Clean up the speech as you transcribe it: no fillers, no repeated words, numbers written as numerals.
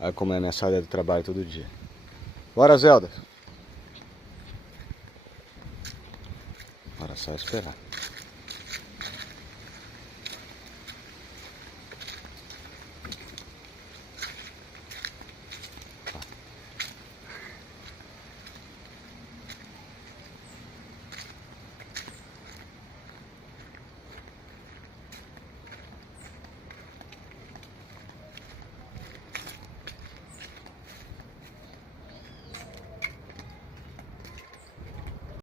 Olha como é a minha saída do trabalho todo dia. Bora, Zelda. Bora só esperar.